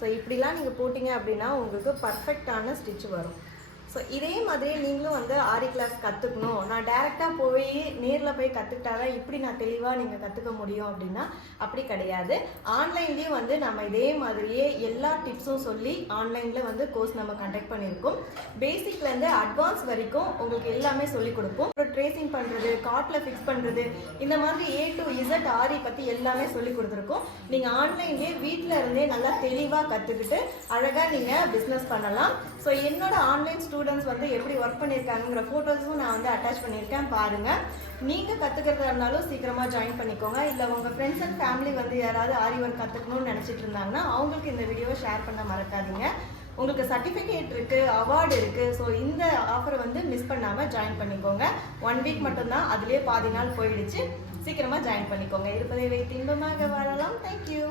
So இப்படிலாம் நீங்கள் போட்டிங்க அப்படின்னா உங்களுக்கு பர்ஃபெக்டான ஸ்டிச் வரும். ஸோ இதே மாதிரி நீங்களும் வந்து ஆரி கிளாஸ் கற்றுக்கணும், நான் டேரெக்டாக போய் நேரில் போய் கற்றுக்கிட்டாதான் இப்படி நான் தெளிவாக நீங்கள் கற்றுக்க முடியும் அப்படின்னா அப்படி கிடையாது. ஆன்லைன்லேயும் வந்து நம்ம இதே மாதிரியே எல்லா டிப்ஸும் சொல்லி ஆன்லைனில் வந்து கோர்ஸ் நம்ம கண்டக்ட் பண்ணியிருக்கோம். பேசிக்லேருந்து அட்வான்ஸ் வரைக்கும் உங்களுக்கு எல்லாமே சொல்லிக் கொடுப்போம். அப்புறம் ட்ரேசிங் பண்ணுறது, கார்ட்டில் ஃபிக்ஸ் பண்ணுறது, இந்த மாதிரி A to Z ஆரி பற்றி எல்லாமே சொல்லி கொடுத்துருக்கோம். நீங்கள் ஆன்லைன்லேயே வீட்டில் இருந்தே நல்லா தெளிவாக கற்றுக்கிட்டு அழகாக நீங்கள் பிஸ்னஸ் பண்ணலாம். ஸோ என்னோட ஆன்லைன் ஸ்டூடெண்ட்ஸ் வந்து எப்படி ஒர்க் பண்ணியிருக்காங்கிற ஃபோட்டோஸும் நான் வந்து அட்டாச் பண்ணியிருக்கேன், பாருங்கள். நீங்கள் கற்றுக்கிறதா இருந்தாலும் சீக்கிரமாக ஜாயின் பண்ணிக்கோங்க. இல்லை உங்கள் ஃப்ரெண்ட்ஸ் அண்ட் ஃபேமிலி வந்து யாராவது ஆரி ஒர்க் கற்றுக்கணும்னு நினச்சிட்டு இருந்தாங்கன்னா அவங்களுக்கு இந்த வீடியோவை ஷேர் பண்ண மறக்காதீங்க. உங்களுக்கு சர்டிஃபிகேட் இருக்குது, அவார்டு இருக்குது. ஸோ இந்த ஆஃபரை வந்து மிஸ் பண்ணாமல் ஜாயின் பண்ணிக்கோங்க. 1 வீக் மட்டும்தான், அதுலேயே பாதி நாள் போயிடுச்சு. சீக்கிரமாக ஜாயின் பண்ணிக்கோங்க. இருப்பதை வைத்து இன்பமாக வாழலாம். தேங்க்யூ.